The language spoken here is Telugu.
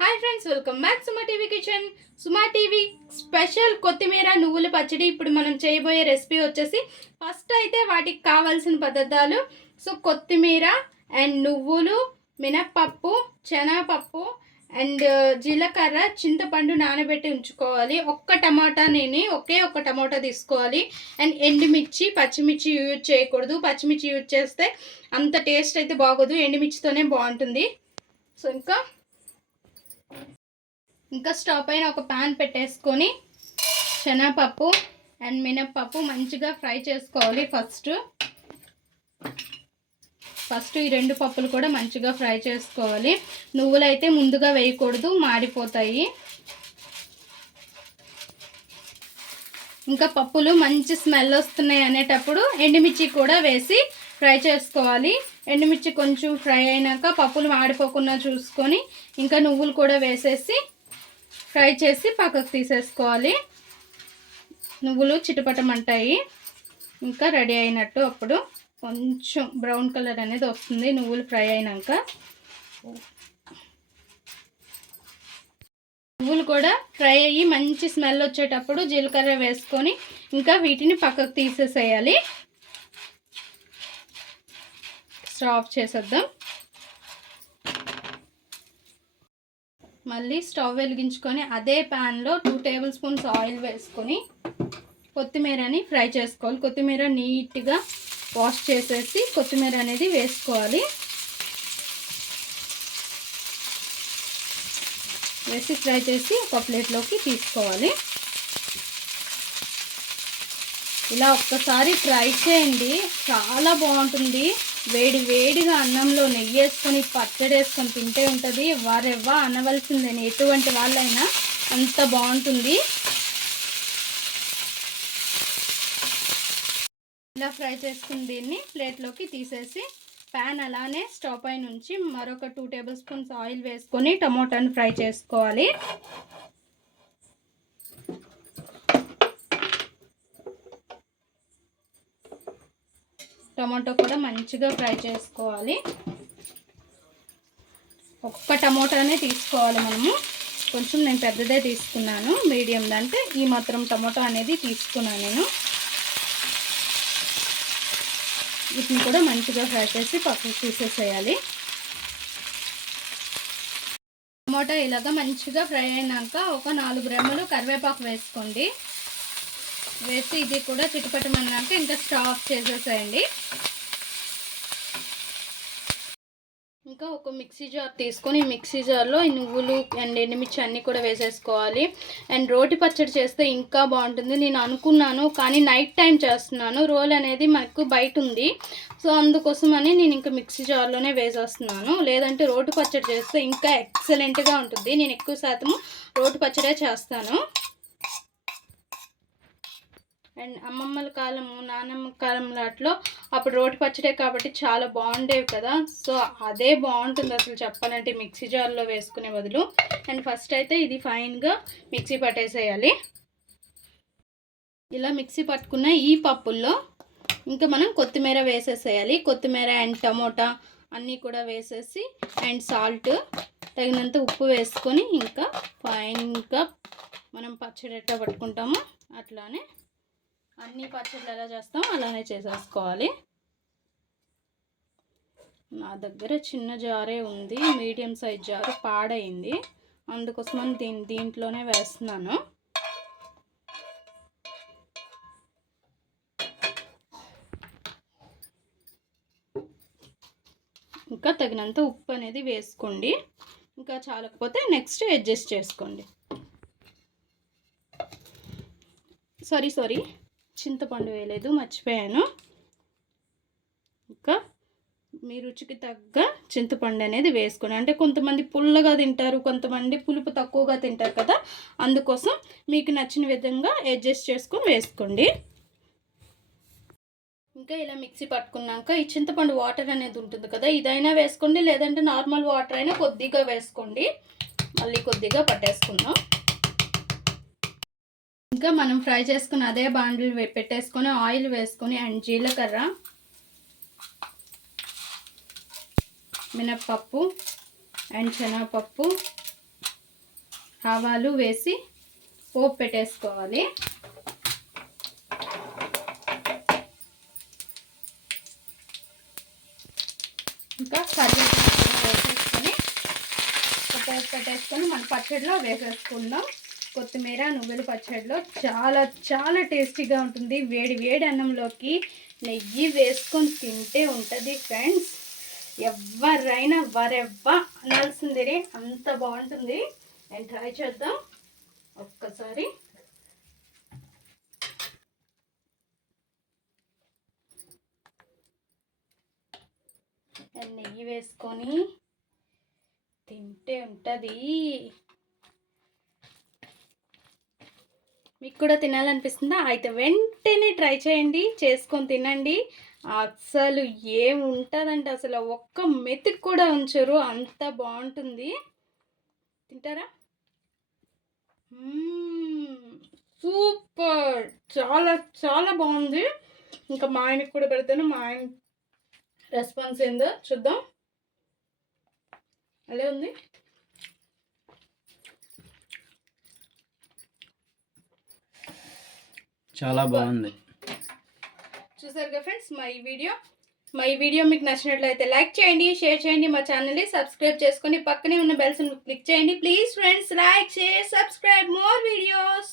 హాయ్ ఫ్రెండ్స్, వెల్కమ్ బ్యాక్ సుమా టీవీ కిచెన్. సుమా టీవీ స్పెషల్ కొత్తిమీర నువ్వుల పచ్చడి. ఇప్పుడు మనం చేయబోయే రెసిపీ వచ్చేసి ఫస్ట్ అయితే వాటికి కావాల్సిన పదార్థాలు. సో కొత్తిమీర అండ్ నువ్వులు, మినప్పప్పు, శనగపప్పు అండ్ జీలకర్ర, చింతపండు నానబెట్టి ఉంచుకోవాలి. ఒక్క టమాటా తీసుకోవాలి. అండ్ ఎండుమిర్చి, పచ్చిమిర్చి యూజ్ చేయకూడదు. పచ్చిమిర్చి యూజ్ చేస్తే అంత టేస్ట్ అయితే బాగోదు, ఎండుమిర్చితోనే బాగుంటుంది. సో ఇంకా స్టవ్ పైన ఒక ప్యాన్ పెట్టేసుకొని శనగపప్పు అండ్ మినప్పప్పు మంచిగా ఫ్రై చేసుకోవాలి. ఫస్ట్ ఈ రెండు పప్పులు కూడా మంచిగా ఫ్రై చేసుకోవాలి. నువ్వులు అయితే ముందుగా వేయకూడదు, మాడిపోతాయి. ఇంకా పప్పులు మంచి స్మెల్ వస్తున్నాయి అనేటప్పుడు ఎండుమిర్చి కూడా వేసి ఫ్రై చేసుకోవాలి. ఎండుమిర్చి కొంచెం ఫ్రై అయినాక పప్పులు మాడిపోకుండా చూసుకొని ఇంకా నువ్వులు కూడా వేసేసి ఫ్రై చేసి పక్కకు తీసేసుకోవాలి. నువ్వులు చిటపటమంటాయి. ఇంకా రెడీ అయినట్టు. అప్పుడు కొంచెం బ్రౌన్ కలర్ అనేది వస్తుంది నువ్వులు ఫ్రై అయినాక. నువ్వులు కూడా ఫ్రై అయ్యి మంచి స్మెల్ వచ్చేటప్పుడు జీలకర్ర వేసుకొని ఇంకా వీటిని పక్కకు తీసేసేయాలి. స్టవ్ ఆఫ్ చేసేద్దాం. మళ్ళీ స్టవ్ వెలిగించుకొని అదే ప్యాన్లో 2 టేబుల్ స్పూన్స్ ఆయిల్ వేసుకొని కొత్తిమీరని ఫ్రై చేసుకోవాలి. కొత్తిమీర నీట్గా వాష్ చేసేసి కొత్తిమీర అనేది వేసుకోవాలి. వేసి ఫ్రై చేసి ఒక ప్లేట్లోకి తీసుకోవాలి. ఇలా ఒక్కసారి ట్రై చేయండి, చాలా బాగుంటుంది. వేడిగా అన్నంలో నెయ్యి వేసుకొని పచ్చడి వేసుకొని తింటే ఉంటుంది. వారెవ్వా అనవలసిందని, ఎటువంటి వాళ్ళైనా అంత బాగుంటుంది. ఇలా ఫ్రై చేసుకుని దీన్ని ప్లేట్లోకి తీసేసి ప్యాన్ అలానే స్టవ్ పై నుంచి మరొక 2 టేబుల్ స్పూన్స్ ఆయిల్ వేసుకొని టమోటాను ఫ్రై చేసుకోవాలి. టమాటో కూడా మంచిగా ఫ్రై చేసుకోవాలి. ఒక్క టమోటానే తీసుకోవాలి మనము. కొంచెం నేను పెద్దదే తీసుకున్నాను, మీడియం అంటే ఈ మాత్రం టమోటా అనేది తీసుకున్నాను నేను. వీటిని కూడా మంచిగా ఫ్రై చేసి పక్కకు తీసేసేయాలి. టమోటా ఇలాగా మంచిగా ఫ్రై అయినాక ఒక 4 రెమ్మలు కరివేపాకు వేసుకోండి. వేసి ఇది కూడా చిటపటమన్నాక ఇంకా స్టవ్ ఆఫ్ చేసేసేయండి. ఇంకా ఒక మిక్సీ జార్ తీసుకొని మిక్సీ జార్లో ఈ నువ్వులు అండ్ ఎండుమిర్చి అన్నీ కూడా వేసేసుకోవాలి. అండ్ రోటి పచ్చడి చేస్తే ఇంకా బాగుంటుంది. నేను అనుకున్నాను కానీ నైట్ టైం చేస్తున్నాను. రోల్ అనేది మనకు బయట ఉంది, సో అందుకోసమని నేను ఇంకా మిక్సీ జార్లోనే వేసేస్తున్నాను. లేదంటే రోటి పచ్చడి చేస్తే ఇంకా ఎక్సలెంట్గా ఉంటుంది. నేను ఎక్కువ శాతం రోటి పచ్చడే చేస్తాను. అండ్ అమ్మమ్మల కాలము, నానమ్మ కాలంలో అప్పుడు రోటి పచ్చడే కాబట్టి చాలా బాగుండేవి కదా. సో అదే బాగుంటుంది అసలు చెప్పాలంటే మిక్సీ జార్లో వేసుకునే బదులు. అండ్ ఫస్ట్ అయితే ఇది ఫైన్గా మిక్సీ పట్టేసేయాలి. ఇలా మిక్సీ పట్టుకున్న ఈ పప్పుల్లో ఇంకా మనం కొత్తిమీర వేసేసేయాలి. కొత్తిమీర అండ్ టమోటా అన్నీ కూడా వేసేసి అండ్ సాల్ట్, తగినంత ఉప్పు వేసుకొని ఇంకా ఫైన్గా మనం పచ్చడి ఎట్లా పట్టుకుంటామో అట్లానే అన్ని పచ్చళ్ళు ఎలా చేస్తామో అలానే చేసేసుకోవాలి. నా దగ్గర చిన్న జారే ఉంది, మీడియం సైజ్ జారు పాడైంది, అందుకోసమని దీంట్లోనే వేస్తున్నాను. ఇంకా తగినంత ఉప్పు అనేది వేసుకోండి. ఇంకా చాలకపోతే నెక్స్ట్ అడ్జస్ట్ చేసుకోండి. సారీ చింతపండు వేయలేదు, మర్చిపోయాను. ఇంకా మీ రుచికి తగ్గ చింతపండు అనేది వేసుకోండి. అంటే కొంతమంది పుల్లగా తింటారు, కొంతమంది పులుపు తక్కువగా తింటారు కదా, అందుకోసం మీకు నచ్చిన విధంగా అడ్జస్ట్ చేసుకొని వేసుకోండి. ఇంకా ఇలా మిక్సీ పట్టుకున్నాక ఈ చింతపండు వాటర్ అనేది ఉంటుంది కదా, ఇదైనా వేసుకోండి, లేదంటే నార్మల్ వాటర్ అయినా కొద్దిగా వేసుకోండి. మళ్ళీ కొద్దిగా పట్టేసుకుందాం. ఇంకా మనం ఫ్రై చేసుకుని అదే బాండిల్ పెట్టేసుకొని ఆయిల్ వేసుకొని అండ్ జీలకర్ర, మినప్పప్పు అండ్ శనగపప్పు ఆవాలు వేసి పోపు పెట్టేసుకోవాలి. ఇంకా కరివేపాకు వేసేసుకొని పోపు పెట్టేసుకొని మన పచ్చడిలో వేసేసుకుందాం. కొత్తిమీర నువ్వుల పచ్చడిలో చాలా చాలా టేస్టీగా ఉంటుంది. వేడి వేడి అన్నంలోకి నెయ్యి వేసుకొని తింటే ఉంటుంది ఫ్రెండ్స్. ఎవరైనా వరెవ్వ అనాల్సిందే, అంత బాగుంటుంది. నేను ట్రై చేద్దాం ఒక్కసారి. నెయ్యి వేసుకొని తింటే ఉంటుంది. మీకు కూడా తినాలనిపిస్తుందా? అయితే వెంటనే ట్రై చేయండి, చేసుకొని తినండి. అసలు ఏముంటుందంటే అసలు ఒక్క మెతుకు కూడా ఉంచరు, అంత బాగుంటుంది. తింటారా? సూపర్, చాలా చాలా బాగుంది. ఇంకా మా ఆయనకి కూడా పెడతాను. మా ఆయన రెస్పాన్స్ ఏందో చూద్దాం. అలా ఉంది. చాలా బాగుంది. చూసారుగా ఫ్రెండ్స్ మా ఈ వీడియో మీకు నచ్చినట్లయితే లైక్ చేయండి, షేర్ చేయండి, మా ఛానల్ని సబ్స్క్రైబ్ చేసుకొని పక్కనే ఉన్న బెల్స్ క్లిక్ చేయండి. Please friends, like, share, subscribe more videos.